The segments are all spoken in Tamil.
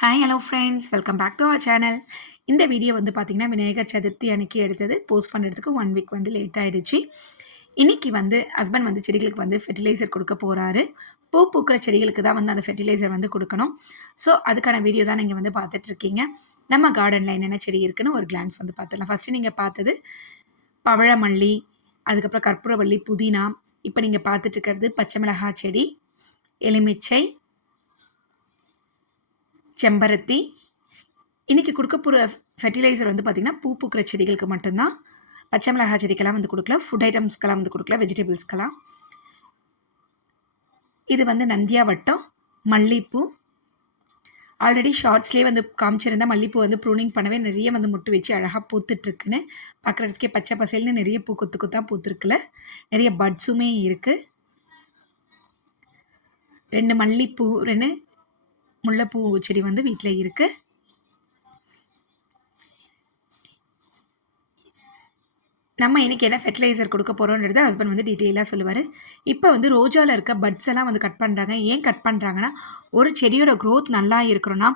Hi hello friends welcome back to our channel இந்த வீடியோ வந்து பார்த்திங்கன்னா விநாயகர் சதுர்த்தி அன்னைக்கு எடுத்தது. போஸ்ட் பண்ணுறதுக்கு ஒன் வீக் வந்து லேட் ஆகிடுச்சு இன்றைக்கி வந்து ஹஸ்பண்ட் வந்து செடிகளுக்கு வந்து ஃபெர்டிலைசர் கொடுக்க போகிறாரு பூ பூக்கிற செடிகளுக்கு தான் வந்து அந்த ஃபெர்டிலைசர் வந்து கொடுக்கணும். ஸோ அதுக்கான வீடியோ தான் நீங்கள் வந்து பார்த்துட்ருக்கீங்க நம்ம கார்டனில் என்னென்ன செடி இருக்குன்னு ஒரு கிளான்ஸ் வந்து பார்த்துடலாம். ஃபஸ்ட்டு நீங்கள் பார்த்தது பவழமல்லி அதுக்கப்புறம் கற்பூரவள்ளி புதினா. இப்போ நீங்கள் பார்த்துட்டு இருக்கிறது பச்சை மிளகாய் செடி எலுமிச்சை செம்பருத்தி. இன்றைக்கி கொடுக்க போகிற ஃபெர்டிலைசர் வந்து பார்த்திங்கன்னா பூ பூக்கிற செடிகளுக்கு மட்டும்தான். பச்சை மிளகாய் செடிக்கெல்லாம் வந்து கொடுக்கல. ஃபுட் ஐட்டம்ஸ்க்கெல்லாம் வந்து கொடுக்கல. வெஜிடபிள்ஸ்க்கெல்லாம் இது வந்து நந்தியா வட்டம். மல்லிப்பூ. ஆல்ரெடி ஷார்ட்ஸ்லேயே வந்து காமிச்சிருந்தா மல்லிப்பூ வந்து ப்ரூனிங் பண்ணவே நிறைய வந்து முட்டு வச்சு அழகாக பூத்துட்ருக்குன்னு பார்க்குறதுக்கே பச்சை பசேல்னு நிறைய பூ கொத்து கொத்தாக பூத்துருக்குல. நிறைய பட்ஸுமே இருக்குது ரெண்டு மல்லிப்பூ ரெண்டு முல்லைப்பூ செடி வந்து வீட்டில் இருக்குது நம்ம இன்றைக்கி என்ன ஃபெர்டிலைசர் கொடுக்க போகிறோன்றது ஹஸ்பண்ட் வந்து டீட்டெயிலாக சொல்லுவார். இப்போ வந்து ரோஜாவில் இருக்க பட்ஸ் எல்லாம் வந்து கட் பண்ணுறாங்க ஏன் கட் பண்ணுறாங்கன்னா ஒரு செடியோட க்ரோத் நல்லா இருக்கணும்னா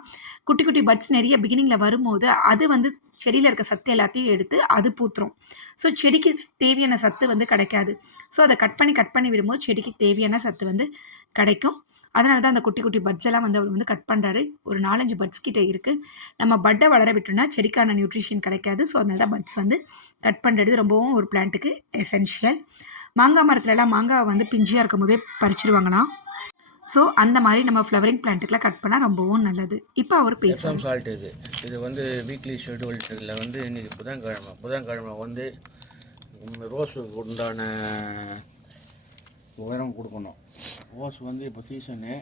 குட்டி குட்டி பட்ஸ் நிறைய பிகினிங்கில் வரும்போது அது வந்து செடியில் இருக்க சத்து எல்லாத்தையும் எடுத்து அது பூத்துரும். ஸோ செடிக்கு தேவையான சத்து வந்து கிடைக்காது. ஸோ அதை கட் பண்ணி கட் பண்ணி விடும்போது செடிக்கு தேவையான சத்து வந்து கிடைக்கும். அதனால தான் அந்த குட்டி குட்டி பட்ஸ் எல்லாம் வந்து அவர் வந்து கட் பண்ணுறாரு ஒரு நாலஞ்சு பட்ஸ் கிட்ட இருக்குது நம்ம பட்டை வளர விட்டோம்னா செடிக்கான நியூட்ரிஷன் கிடைக்காது. ஸோ அதனால தான் பட்ஸ் வந்து கட் பண்ணுறது ரொம்பவும் ஒரு பிளான்ட்டுக்கு எசென்ஷியல் மாங்காய் மரத்துலலாம் மாங்காய் வந்து பிஞ்சியாக இருக்கும் போதே பறிச்சிருவாங்களாம் ஸோ அந்த மாதிரி நம்ம ஃப்ளவரிங் பிளான்ட்டுக்கெலாம் கட் பண்ணால் ரொம்பவும் நல்லது. இப்போ அவர் எஃப்எம் சால்ட் இது. இது வந்து வீக்லி ஷெட்யூல்டில் வந்து இன்றைக்கி புதன்கிழமை. புதன்கிழமை வந்து ரோஸுக்கு உண்டான உரம் கொடுக்கணும். ஓஸ் வந்து இப்போ சீசனு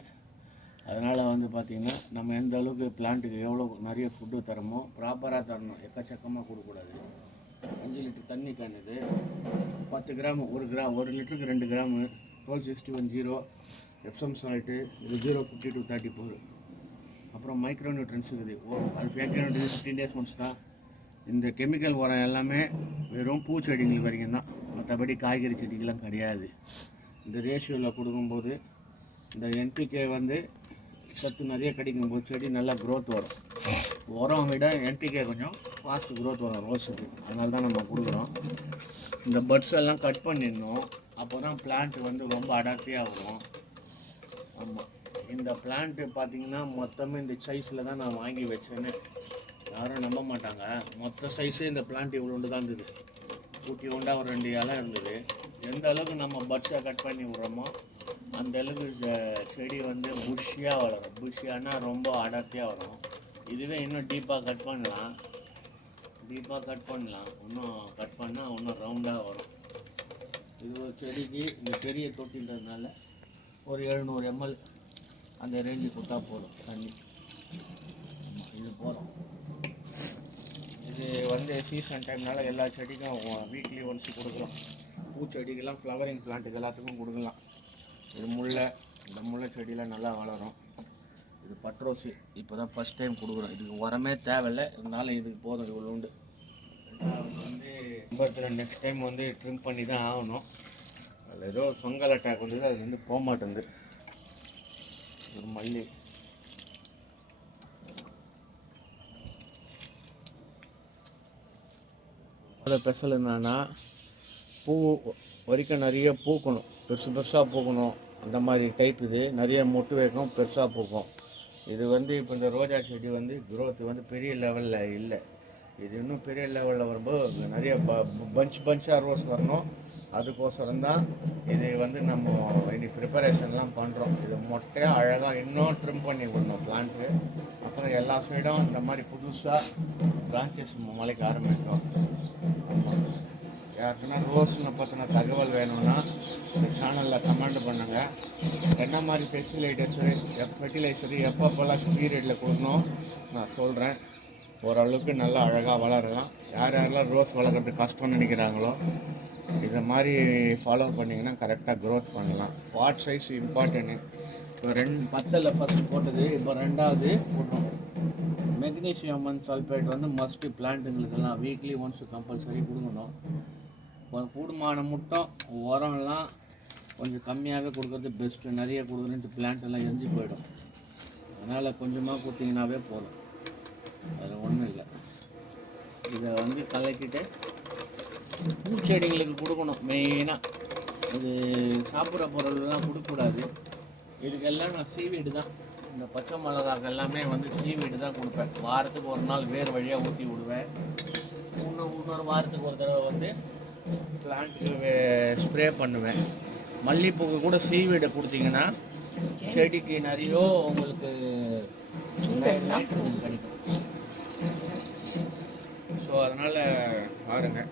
அதனால் வந்து பார்த்திங்கன்னா நம்ம எந்த அளவுக்கு பிளான்ட்டுக்கு எவ்வளோ நிறைய ஃபுட்டு தரமோ ப்ராப்பராக தரணும். எக்கச்சக்கமாக கொடுக்கக்கூடாது. அஞ்சு லிட்டர் தண்ணி கேனுது பத்து கிராம் ஒரு கிராம் ஒரு லிட்டருக்கு ரெண்டு gram twelve sixty one zero epsom salt இது zero fifty two thirty four அப்புறம் மைக்ரோ நியூட்ரன்ஸ் இருக்குது. ஓ அது factory nutrients fifteen days once தான். இந்த கெமிக்கல் உரம் எல்லாமே வெறும் பூச்செடிங்களுக்கு வரைக்கும் தான். மற்றபடி காய்கறி செடிக்கெல்லாம் கிடையாது. இந்த ரேஷியோவில் கொடுக்கும்போது இந்த என்பிகே வந்து சத்து நிறைய கிடைக்கும்போது செடி நல்லா க்ரோத் வரும். உரம் விட என்பிகே கொஞ்சம் ஃபாஸ்ட் க்ரோத் வரும் ரோஸுக்கு அதனால தான் நம்ம கொடுக்குறோம். இந்த பட்ஸ் எல்லாம் கட் பண்ணிடணும். அப்போ தான் பிளான்ட் வந்து ரொம்ப அடர்த்தியாக வரும். ஆமாம் இந்த பிளான்ட்டு பார்த்தீங்கன்னா மொத்தமே இந்த சைஸில் தான் நான் வாங்கி வச்சேன்னு யாரும் நம்ப மாட்டாங்க. மொத்த சைஸே இந்த பிளான்ட் இவ்வளோண்டு தான் இருந்தது. குட்டி உண்டா ஒரு ரெண்டு இலை இருந்தது. எந்த அளவுக்கு நம்ம பட்ஸை கட் பண்ணி விட்றோமோ அந்த அளவுக்கு செடி வந்து புஷ்ஷியாக வளரும். புஷ்ஷியானா ரொம்ப அடர்த்தியாக வரும். இதுவே இன்னும் டீப்பாக கட் பண்ணலாம். டீப்பாக கட் பண்ணலாம். இன்னும் கட் பண்ணால் இன்னும் ரவுண்டாக வரும். இது ஒரு செடிக்கு இந்த பெரிய தொட்டின்றதுனால ஒரு எழுநூறு எம்எல் அந்த ரேஞ்சு கொடுத்தா போதும் தண்ணி. இது போகிறோம் இது வந்து சீசன் டைம்னால எல்லா செடிக்கும் வீக்லி ஒன்ஸ் கொடுக்குறோம். பூச்செடிக்கெல்லாம் ஃப்ளவரிங் பிளான்ட்டுக்கு எல்லாத்துக்கும் கொடுக்கலாம். இது முல்லை இந்த முல்லை செடியெலாம் நல்லா வளரும். இது பட்ரோசி இப்போ தான் ஃபஸ்ட் டைம் கொடுக்குறோம். இதுக்கு உரமே தேவையில்லை. இருந்தாலும் இதுக்கு போதும் இவ்வளோ உண்டு வந்து நம்பர் நெக்ஸ்ட் டைம் வந்து ட்ரிம் பண்ணி தான் ஆகணும். அதில் ஏதோ சொங்கல் அட்டாக் வந்தது அது வந்து போக மாட்டேங்குது ஒரு மல்லி. அதோட ஸ்பெஷல் என்னன்னா பூ வரைக்கும் நிறைய பூக்கணும். பெருசு பெருசாக பூக்கணும். அந்த மாதிரி டைப் இது. நிறைய மொட்டு வைக்கும் பெருசாக பூக்கும். இது வந்து இப்போ இந்த ரோஜா செடி வந்து growth வந்து பெரிய லெவலில் இல்லை. இது இன்னும் பெரிய லெவலில் வரும்போது நிறைய ப பஞ்ச் பஞ்சாக ரோஸ் வரணும். அதுக்கோசரம் தான் இது வந்து நம்ம இனி ப்ரிப்பரேஷன்லாம் பண்ணுறோம் இது மொட்டையாக அழகாக இன்னும் ட்ரிம் பண்ணி விடணும் பிளான்ட்டு அப்புறம் எல்லா சைடும் இந்த மாதிரி புதுசாக பிரான்ச்சஸ் முளைக்க ஆரம்பிக்கும் யாருக்குன்னா ரோஸ்னு பற்றின தகவல் வேணும்னா இந்த சேனலில் கமெண்ட் பண்ணுங்கள் என்ன மாதிரி ஃபெர்டிலைசரு எப் ஃபெர்டிலைசரு எப்பப்போல்லாம் பீரியடில் கொடுக்கணும்? நான் சொல்கிறேன் ஓரளவுக்கு நல்லா அழகாக வளரலாம். யார் யாரெல்லாம் ரோஸ் வளர்க்குறது கஷ்டம்னு நினைக்கிறாங்களோ இதை மாதிரி ஃபாலோ பண்ணிங்கன்னா கரெக்டாக க்ரோத் பண்ணலாம். பாட் சைஸ் இம்பார்ட்டன்ட்டு இப்போ ரெண்டு பத்தில் ஃபஸ்ட்டு போட்டது இப்போ ரெண்டாவது போட்டோம். மெக்னீஷியம் ஒன் சல்ஃபேட் வந்து மஸ்ட்டு பிளான்ட்டுங்களுக்கெல்லாம் வீக்லி ஒன்ஸ் கம்பல்சரி கொடுக்கணும். ஒரு கூடுமான முட்டம் உரம்லாம் கொஞ்சம் கம்மியாகவே கொடுக்குறது பெஸ்ட்டு நிறைய கொடுக்குறது பிளான்ட் எல்லாம் எரிஞ்சு போயிடும். அதனால் கொஞ்சமாக கொடுத்தீங்கன்னாவே போதும். அதில் ஒன்றும் இல்லை. இதை வந்து கலக்கிட்டு பூச்செடிங்களுக்கு கொடுக்கணும் மெயினாக இது சாப்பிட்ற பொருள்லாம் கொடுக்கக்கூடாது. இதுக்கெல்லாம் நான் சீவீடு தான். இந்த பச்சை மிளகாக்கு எல்லாமே வந்து சீவீடு தான் கொடுப்பேன். வாரத்துக்கு ஒரு நாள் வேறு வழியாக ஊற்றி விடுவேன். இன்னும் இன்னொரு வாரத்துக்கு ஒரு தடவை வந்து பிளான்ட்டுக்கு ஸ்ப்ரே பண்ணுவேன். மல்லிப்பூக்கு கூட சீவீடை கொடுத்தீங்கன்னா செடிக்கு நிறைய உங்களுக்கு கிடைக்கும். ஸோ அதனால் பாருங்கள்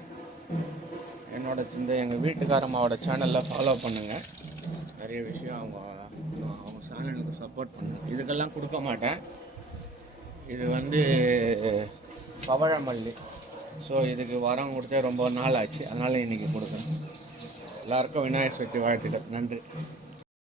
என்னோட இந்த எங்கள் வீட்டுக்காரம்மாவோட சேனலில் ஃபாலோ பண்ணுங்கள் நிறைய விஷயம் அவங்க அவங்க சேனலுக்கு சப்போர்ட் பண்ணுங்க. இதுக்கெல்லாம் கொடுக்க மாட்டேன். இது வந்து பவழமல்லி. ஸோ இதுக்கு வரம் கொடுத்தே ரொம்ப நாள் ஆச்சு. அதனால் இன்றைக்கி கொடுக்குறேன் எல்லாருக்கும் விநாயகர் சதுர்த்தி வாழ்த்துக்கள். நன்றி.